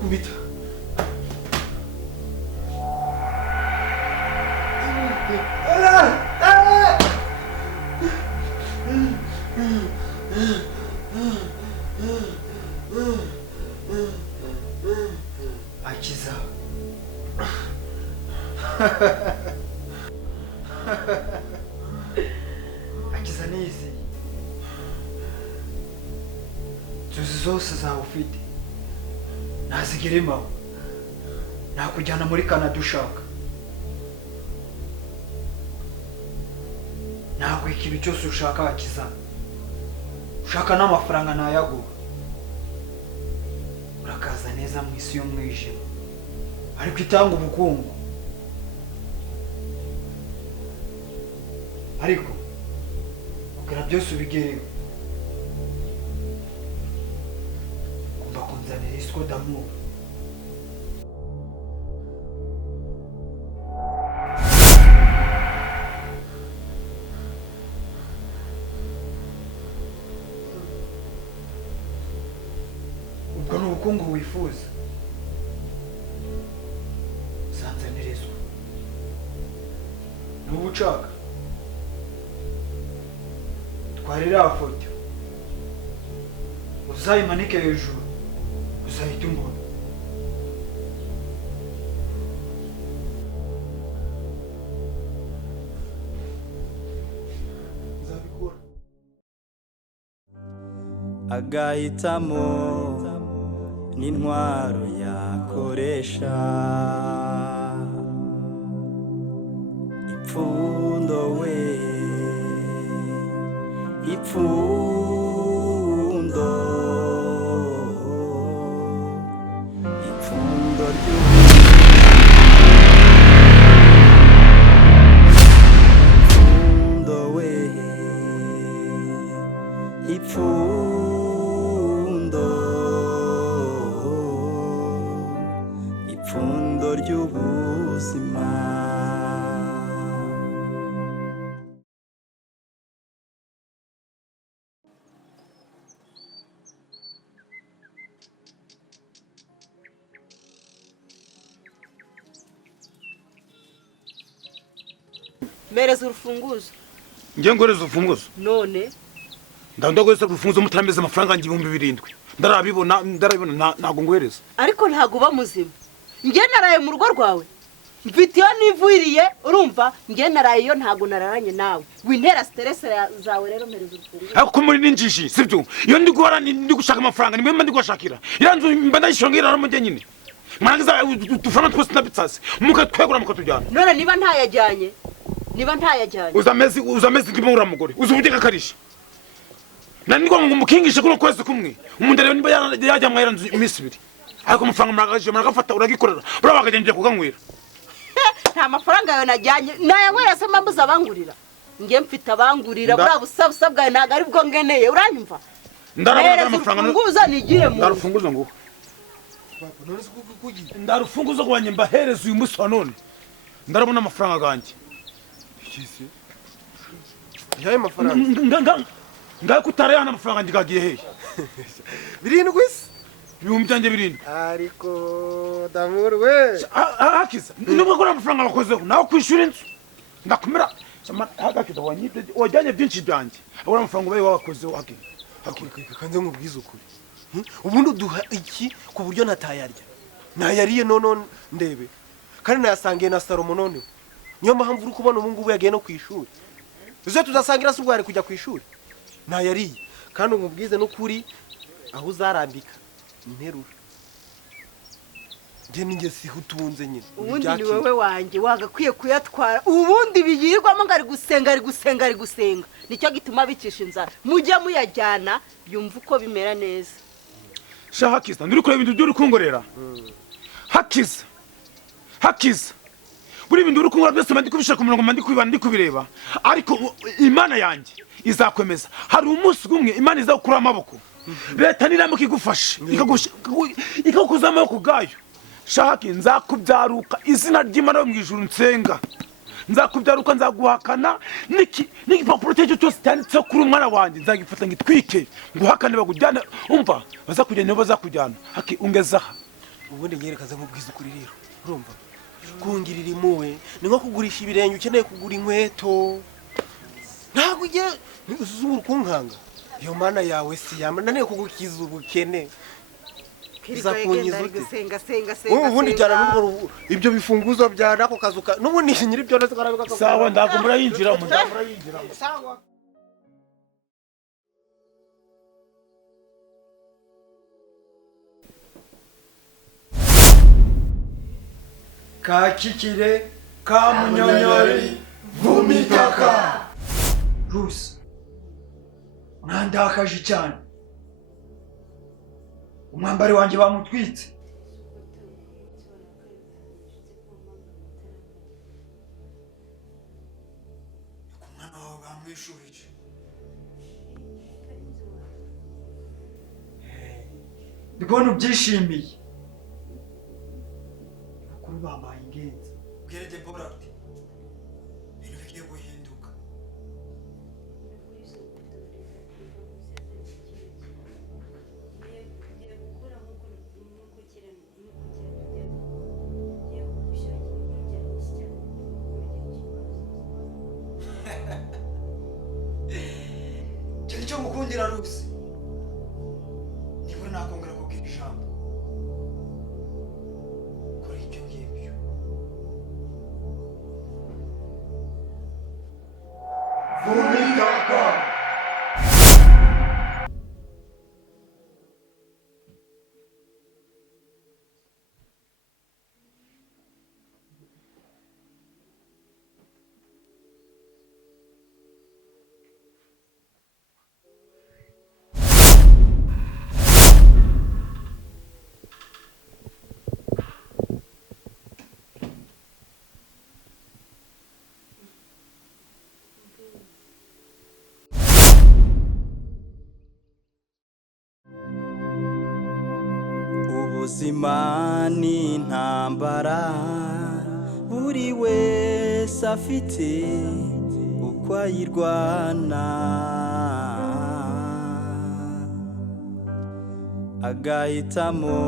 Kubita. Hakiza. Hakiza nizi. Tuzi zose zawe ufite. Nazigirima. Nakujyana muri Canada ushaka. Ntabwo ikintu cyose ushaka Hakiza. Ushaka n'amafaranga nayaguha. Urakaza neza mu isi y'umwijima. Ariko itanga ubukungu. Ariko kugira byose ubigereho. Kumva kunzanira isiko d'amour. Ubwo n'ubukungu wifuza. Sanzanirizwa. N'ubucaka. Twarira foto. Uzayimanike hejuru. Uzahita umbona. Nzabikora. Agahitamo n'intwaro yakoresha. Ipfundo we, ipfundo, ipfundo ipfundo we, ipfundo, ipfundo ry'ubuzima. Mereza urufunguzo. Ngiye ngoreza urufunguzo. None ndagweza urufunguzo mutarameze amafaranga ngibumbi 7. Ndarabibona ntago ngwereza. Ariko ntago uba muzima. Ngiye naraye mu rugo rwawe. mfite iyo nivuriye urumva nge naraye iyo ntago nararanye nawe wintera stress zawe rero mpereza urufunguzo ariko muri ninjiji sibyo iyo ndi guhora ndi gushaka amafaranga nimwe ndi gushakira iranzu mba ndayishonga irara mu nyine mwangiza utufaranga twose nabitsase mukatwegura mukatujyana none niba ntayajyanye uzamezi ndimo uramugore uzubudika karisha naniko ngumukingishe kuno kwezi kumwe umuntu rero niba yajya mwayiranzu iminsi 2 ariko amafaranga muragafata uragikorera bura bakagendera kuganywera nta mafaranga yawe najyanye nayanywera se mbabuza abangurira nge mfite abangurira bura busabusab bwawe ntago ari bwo ngeneye uranyumva ndarabona amafaranga nguza nigiye mu ndarufunguzo ngo papa none se kugira ndarufunguzo kwanye mbahereza uyu musi wa none ndarabona amafaranga ganje ikisi yaye mafaranga ngakutarayana amafaranga ndigagiye hehe birindwi se ibihumbi byanjye birindwi ariko damuru we hakiza nubwo ko amafaranga wakozeho nawe kwishura inzu ndakumira hakiza wajyanye byinshi byanjye abura amafaranga ubaye wakozeho hakiza kanze nkubwiza ukuri ubundi uduha iki ku buryo natayarya nayariye none ndebe kandi nayasangiye na Salomo none niyo mpamvu uri kubona ubu ngubu yagiye no kwishuri uze tuzasangira se ubwari kujya kwishuri nayariye kandi umubwize n'ukuri aho uzarambika interura nge ninge siho utunze nyine ubundi ni wewe wanjye wagakwiye kuyatwara ubundi biyirwamo ngo ari gusenga nicyo gituma bicisha inzara mujye muyajyana yumva uko bimera neza sha hakiza nduri kureba ibintu by'uri kungorera hakiza buri bintu uri kungora byose mandi kubishaka umurongo mandi kubibana ndi kubireba ariko imana yanjye izakwemeza hari umunsi umwe imana izakura amaboko leta niramuka igufashe ikagukuza amaboko gayo shaki nzakubyaruka izina ry'Imana yo mu ijuru nsenga nzakubyaruka nzaguhakana n'igipapuro cyo cyose cyanditseho kuri umwana wanjye nzagifata ngitwike nguhakane bagujyana umva bazakujyana bazakujyana haki ungezaha ubundi nyerekaze nkubwiza ukuri rero urumva kungirira impuhwe ni nko kugurisha ibirenge ukeneye kugura inkweto ntabwo ujye uzura kunkanga iyo mana yawe si yamba naniye kugukiza ubukene izakunyiza ute ubundi cyane n'ubwo ibyo bifunguzo bya nako kazuka n'ubundi nyiri byo neza karabika sawa ndagumura yinjira mu sawa Kakikire kamunyonyori vumitaka Rw'isi mwandakaje cyane umwambari wanjye bamutwitse umwana wawe bamwishurije ndibona ubyishimiye bakuru bampaye ingenzi ubwire Debora ati ibintu bigiye guhinduka cyari cyo gukundira Rw'isi nibura nakongera kubwira ijambo kuri ibyo ngibyo vumitaka ubuzima ni intambara buri wese afite uko ayirwana agahitamo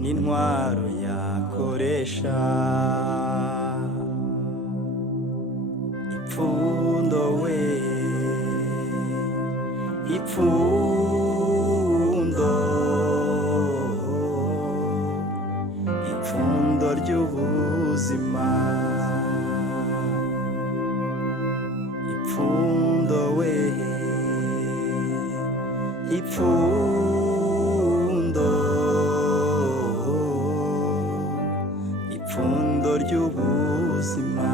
n'intwaro yakoresha ipfundo we ipfundo ry'ubu ipfundo we ipfundo ipfundo ry'ubuzima